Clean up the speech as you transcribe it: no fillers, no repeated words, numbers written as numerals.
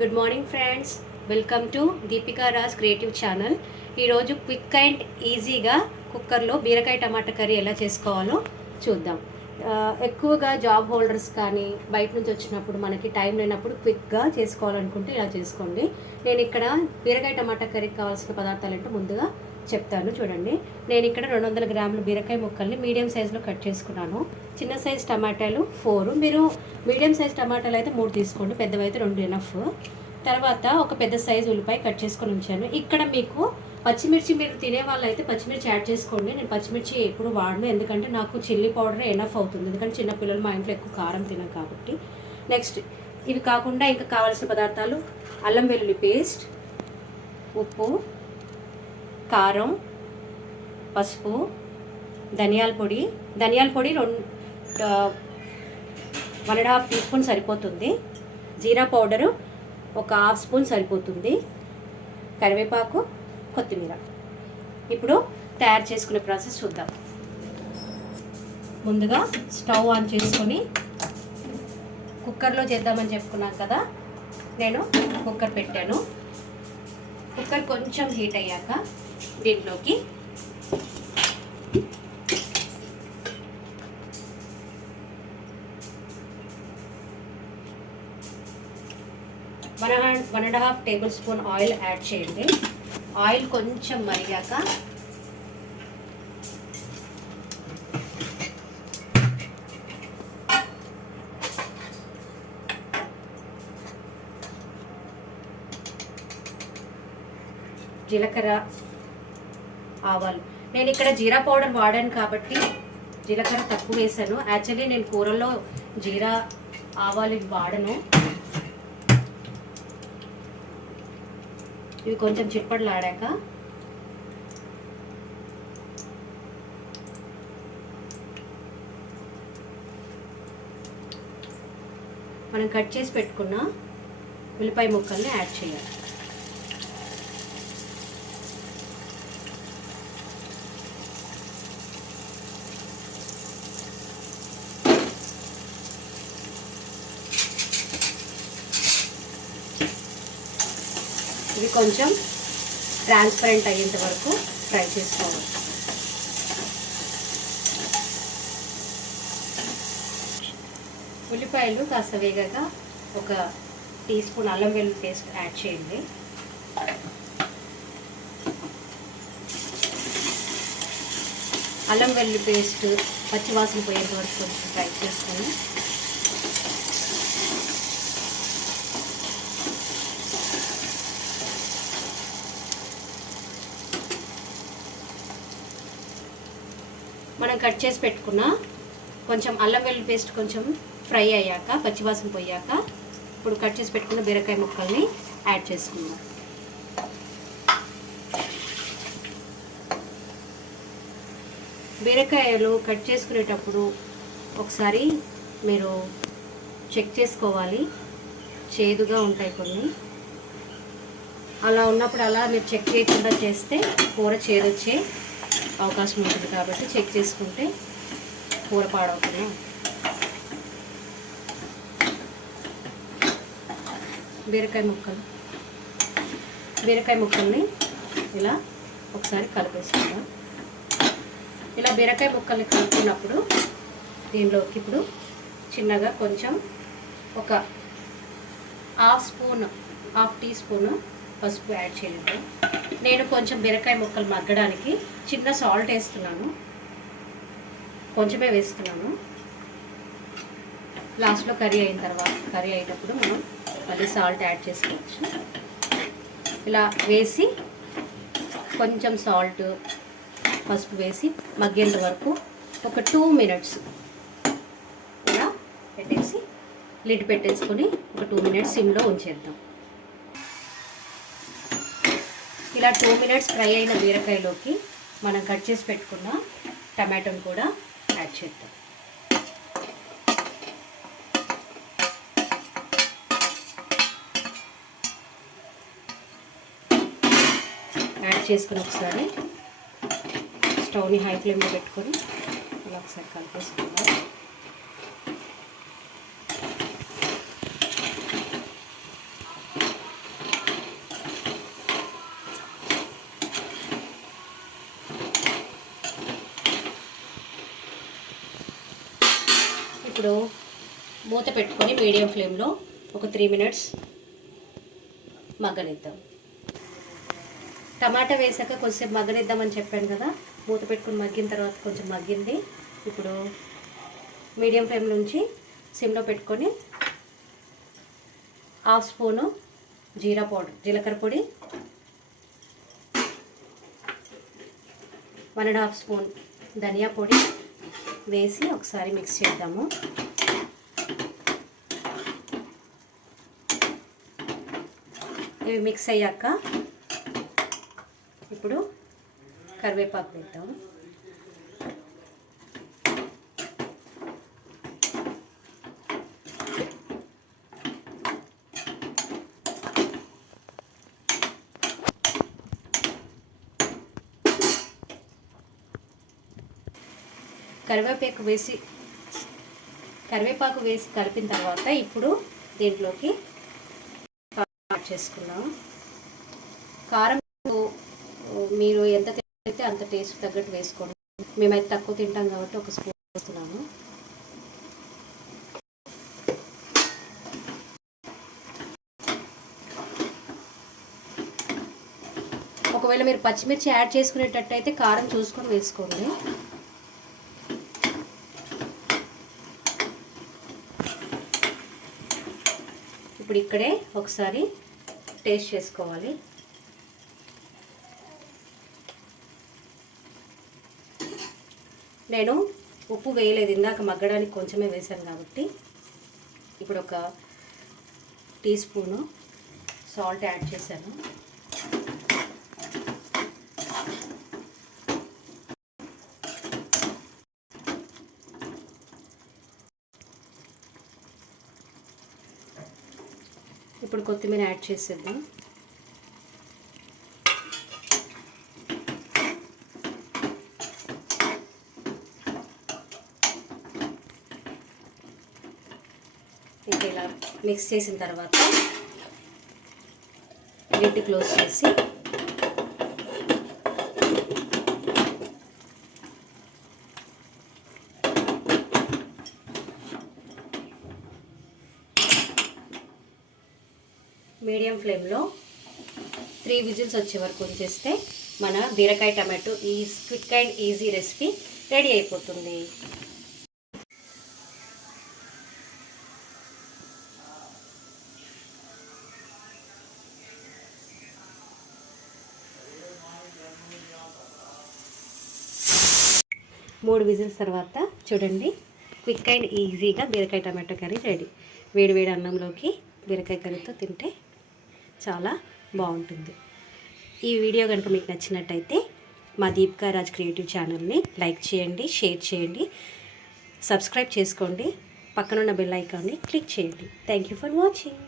Good morning friends, welcome to Deepika Raj creative channel. ఈరోజు quick and ఈజీగా కుక్కర్లో బీరకాయ టమాటా కర్రీ ఎలా చేసుకోవాలో చూద్దాం. ఎక్కువగా జాబ్ హోల్డర్స్ కానీ బయట నుంచి వచ్చినప్పుడు మనకి టైం లేనప్పుడు క్విక్గా చేసుకోవాలనుకుంటే ఇలా చేసుకోండి. నేను ఇక్కడ బీరకాయ టమాటా కర్రీకి కావాల్సిన పదార్థాలు ఏంటో ముందుగా చెప్తాను చూడండి. నేను ఇక్కడ 200 గ్రాముల బీరకాయ ముక్కల్ని మీడియం సైజులో కట్ చేసుకున్నాను. చిన్న సైజ్ టమాటాలు 4, మీరు మీడియం సైజ్ టమాటాలు అయితే 3 తీసుకోండి, పెద్దవి అయితే 2 ఎనఫ్. తర్వాత ఒక పెద్ద సైజు ఉల్లిపాయ కట్ చేసుకొని ఉంచాను. ఇక్కడ మీకు పచ్చిమిర్చి మీరు తినే వాళ్ళు అయితే పచ్చిమిర్చి యాడ్ చేసుకోండి. నేను పచ్చిమిర్చి ఎప్పుడు వాడను, ఎందుకంటే నాకు చిల్లీ పౌడర్ ఎనఫ్ అవుతుంది, ఎందుకంటే చిన్నపిల్లలు మా ఇంట్లో ఎక్కువ కారం తినరు కాబట్టి. నెక్స్ట్ ఇవి కాకుండా ఇంకా కావాల్సిన పదార్థాలు: అల్లం వెల్లుల్లి పేస్ట్, ఉప్పు, కారం, పసుపు, ధనియాల పొడి 1.5 టీ స్పూన్ సరిపోతుంది. జీరా పౌడరు ఒక 1/2 స్పూన్ సరిపోతుంది. కరివేపాకు, కొత్తిమీర. ఇప్పుడు తయారు చేసుకునే ప్రాసెస్ చూద్దాం. ముందుగా స్టవ్ ఆన్ చేసుకొని కుక్కర్లో చేద్దామని చెప్పుకున్నాను కదా, నేను కుక్కర్ పెట్టాను. కుక్కర్ కొంచెం హీట్ అయ్యాక దీంట్లోకి one and half table spoon oil add చేయండి. ఆయిల్ కొంచెం మరిగాక జీలకర్ర, ఆవాలు. నేను ఇక్కడ జీరా పౌడర్ వాడాను కాబట్టి జీలకర్ర తక్కువ వేసాను. యాక్చువల్లీ నేను కూరల్లో జీరా, ఆవాలు ఇవి వాడను. ఇవి కొంచెం చిట్పటలాడాక మనం కట్ చేసి పెట్టుకున్న ఉల్లిపాయ ముక్కల్ని యాడ్ చేయాలి. ఇవి కొంచెం ట్రాన్స్పరెంట్ అయ్యేంత వరకు ఫ్రై చేసుకోవాలి. ఉల్లిపాయలు కాస్త వేగాక ఒక టీ స్పూన్ అల్లం వెల్లుల్లి పేస్ట్ యాడ్ చేయండి. అల్లం వెల్లుల్లి పేస్ట్ పచ్చివాసన పోయేంత వరకు కొంచెం ఫ్రై చేసుకొని మనం కట్ చేసి పెట్టుకున్న కొంచెం అల్లం వెల్లుల్లి పేస్ట్ కొంచెం ఫ్రై అయ్యాక, పచ్చివాసన పోయాక, ఇప్పుడు కట్ చేసి పెట్టుకున్న బీరకాయ ముక్కల్ని యాడ్ చేసుకుందాం. బీరకాయలు కట్ చేసుకునేటప్పుడు ఒకసారి మీరు చెక్ చేసుకోవాలి, చేదుగా ఉంటాయి కొన్ని. అలా ఉన్నప్పుడు అలా మీరు చెక్ చేయకుండా చేస్తే కూర చేదొచ్చే అవకాశం ఉంటుంది, కాబట్టి చెక్ చేసుకుంటే కూర పాడవుతుంది. బీరకాయ ముక్కల్ని ఇలా ఒకసారి కలిపేసుకుందాం. ఇలా బీరకాయ ముక్కల్ని కలుపుకున్నప్పుడు దీనిలోకి ఇప్పుడు చిన్నగా కొంచెం ఒక హాఫ్ టీ స్పూన్ పసుపు యాడ్ చేయండి. నేను కొంచెం బీరకాయ ముక్కలు మగ్గడానికి చిన్న సాల్ట్ వేస్తున్నాను, కొంచెమే వేస్తున్నాను. లాస్ట్లో కర్రీ అయినప్పుడు మనం మళ్ళీ సాల్ట్ యాడ్ చేసుకోవచ్చు. ఇలా వేసి కొంచెం సాల్ట్, పసుపు వేసి మగ్గేంత వరకు ఒక 2 మినిట్స్ ఇలా పెట్టేసి లిడ్ పెట్టేసుకొని ఒక 2 మినిట్స్ సిమ్లో ఉంచేద్దాం. ఇలా 2 మినిట్స్ ఫ్రై అయిన బీరకాయలోకి మనం కట్ చేసి పెట్టుకున్న టమాటోని కూడా యాడ్ చేద్దాం. యాడ్ చేసుకుని ఒకసారి స్టవ్ని హై ఫ్లేమ్లో పెట్టుకొని అలా ఒకసారి కలిపేసుకుందాం. ఇప్పుడు మూత పెట్టుకొని మీడియం ఫ్లేమ్లో ఒక 3 మినిట్స్ మగ్గనిద్దాం. టమాటా వేసాక కొంచెం మగ్గనిద్దామని చెప్పాను కదా, మూత పెట్టుకుని మగ్గిన తర్వాత కొంచెం మగ్గింది. ఇప్పుడు మీడియం ఫ్లేమ్ నుంచి సిమ్లో పెట్టుకొని 1/2 స్పూను జీలకర్ర పొడి, 1.5 స్పూన్ ధనియా పొడి వేసి ఒకసారి మిక్స్ చేద్దాము. ఇవి మిక్స్ అయ్యాక ఇప్పుడు కరివేపాకు వేద్దాం. కరివేపాకు వేసి కలిపిన తర్వాత ఇప్పుడు దీంట్లోకి యాడ్ చేసుకున్నాం. కారం మీరు ఎంత తింటే అంత టేస్ట్ తగ్గట్టు వేసుకోండి. మేమైతే తక్కువ తింటాం కాబట్టి 1 స్పూన్ వేస్తున్నాము. ఒకవేళ మీరు పచ్చిమిర్చి యాడ్ చేసుకునేటట్టయితే కారం చూసుకొని వేసుకోండి. ఇప్పుడు ఇక్కడే ఒకసారి టేస్ట్ చేసుకోవాలి. నేను ఉప్పు వేయలేదు, ఇందాక మగ్గడానికి కొంచెమే వేసాను కాబట్టి. ఇప్పుడు 1 టీ స్పూను సాల్ట్ యాడ్ చేశాను. ఇప్పుడు కొత్తిమీర యాడ్ చేసేద్దాం. ఇంకా ఇలా మిక్స్ చేసిన తర్వాత లిడ్ క్లోజ్ చేసి మీడియం ఫ్లేమ్లో 3 విజిల్స్ వచ్చే వరకు ఉంచేస్తే మన బీరకాయ టమాటో ఈ quick and easy recipe ready అయిపోతుంది. మూడు విజిల్స్ తర్వాత చూడండి, క్విక్ అండ్ ఈజీగా బీరకాయ టమాటో కర్రీ రెడీ. వేడి అన్నంలోకి బీరకాయ కర్రీతో తింటే చాలా బాగుంటుంది. ఈ వీడియో కనుక మీకు నచ్చినట్టయితే మా దీపికా రాజ్ క్రియేటివ్ ఛానల్ని లైక్ చేయండి, షేర్ చేయండి, సబ్స్క్రైబ్ చేసుకోండి, పక్కనున్న బెల్ ఐకాన్ని క్లిక్ చేయండి. Thank you for watching.